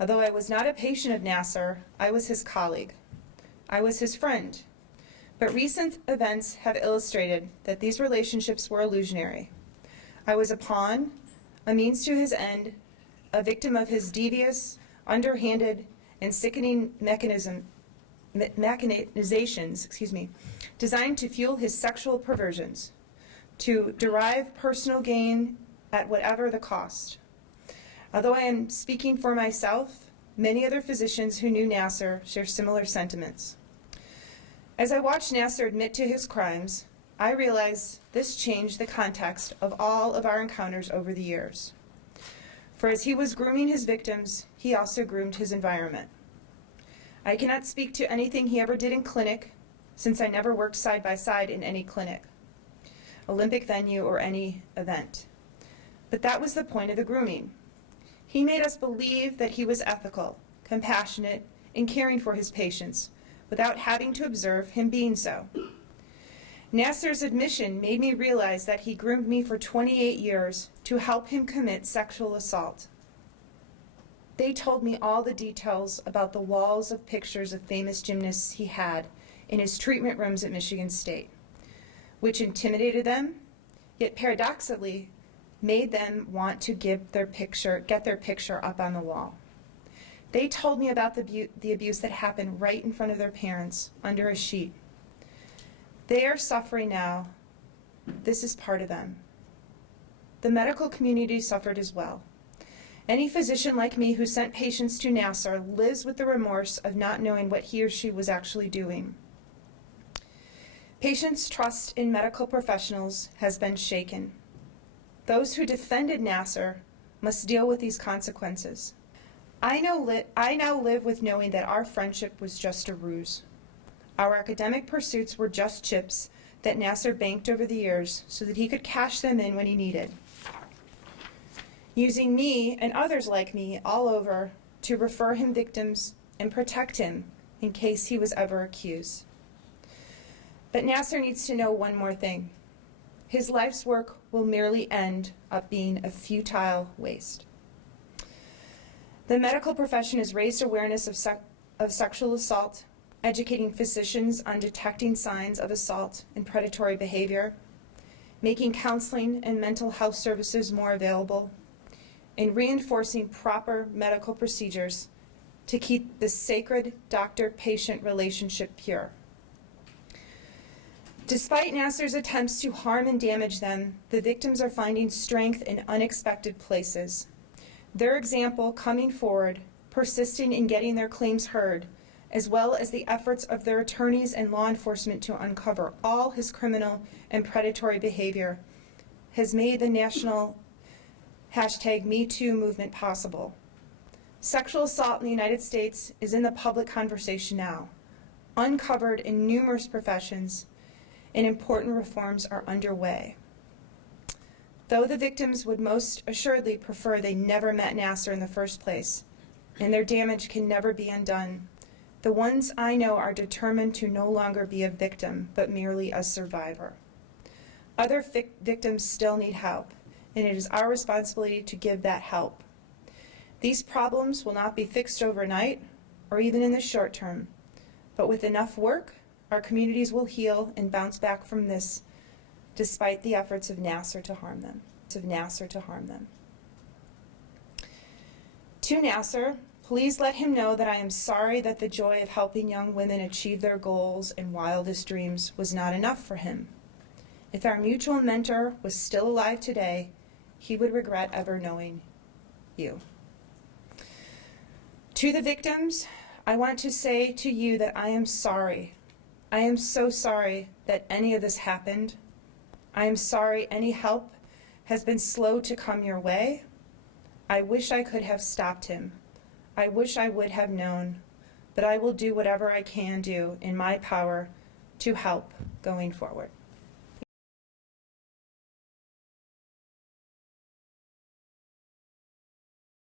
Although I was not a patient of Nassar, I was his colleague. I was his friend. But recent events have illustrated that these relationships were illusionary. I was a pawn, a means to his end, a victim of his devious, underhanded, and sickening machinations, designed to fuel his sexual perversions, to derive personal gain at whatever the cost. Although I am speaking for myself, many other physicians who knew Nassar share similar sentiments. As I watched Nassar admit to his crimes, I realized this changed the context of all of our encounters over the years. For as he was grooming his victims, he also groomed his environment. I cannot speak to anything he ever did in clinic, since I never worked side by side in any clinic, Olympic venue, or any event. But that was the point of the grooming. He made us believe that he was ethical, compassionate, and caring for his patients, without having to observe him being so. Nassar's admission made me realize that he groomed me for 28 years to help him commit sexual assault. They told me all the details about the walls of pictures of famous gymnasts he had in his treatment rooms at Michigan State, which intimidated them, yet paradoxically made them want to get their picture up on the wall. They told me about the abuse that happened right in front of their parents under a sheet. They are suffering now. This is part of them. The medical community suffered as well. Any physician like me who sent patients to Nassar lives with the remorse of not knowing what he or she was actually doing. Patients' trust in medical professionals has been shaken. Those who defended Nassar must deal with these consequences. I now live with knowing that our friendship was just a ruse. Our academic pursuits were just chips that Nassar banked over the years so that he could cash them in when he needed, using me and others like me all over to refer him victims and protect him in case he was ever accused. But Nassar needs to know one more thing. His life's work will merely end up being a futile waste. The medical profession has raised awareness of sexual assault, educating physicians on detecting signs of assault and predatory behavior, making counseling and mental health services more available, and reinforcing proper medical procedures to keep the sacred doctor-patient relationship pure. Despite Nassar's attempts to harm and damage them, the victims are finding strength in unexpected places. Their example coming forward, persisting in getting their claims heard, as well as the efforts of their attorneys and law enforcement to uncover all his criminal and predatory behavior, has made the national #MeToo movement possible. Sexual assault in the United States is in the public conversation now, uncovered in numerous professions, and important reforms are underway. Though the victims would most assuredly prefer they never met Nassar in the first place, and their damage can never be undone, the ones I know are determined to no longer be a victim, but merely a survivor. Other victims still need help, and it is our responsibility to give that help. These problems will not be fixed overnight, or even in the short term, but with enough work, our communities will heal and bounce back from this, despite the efforts of Nassar to harm them. To Nassar, please let him know that I am sorry that the joy of helping young women achieve their goals and wildest dreams was not enough for him. If our mutual mentor was still alive today, he would regret ever knowing you. To the victims, I want to say to you that I am sorry. I am so sorry that any of this happened. I am sorry any help has been slow to come your way. I wish I could have stopped him. I wish I would have known, but I will do whatever I can do in my power to help going forward.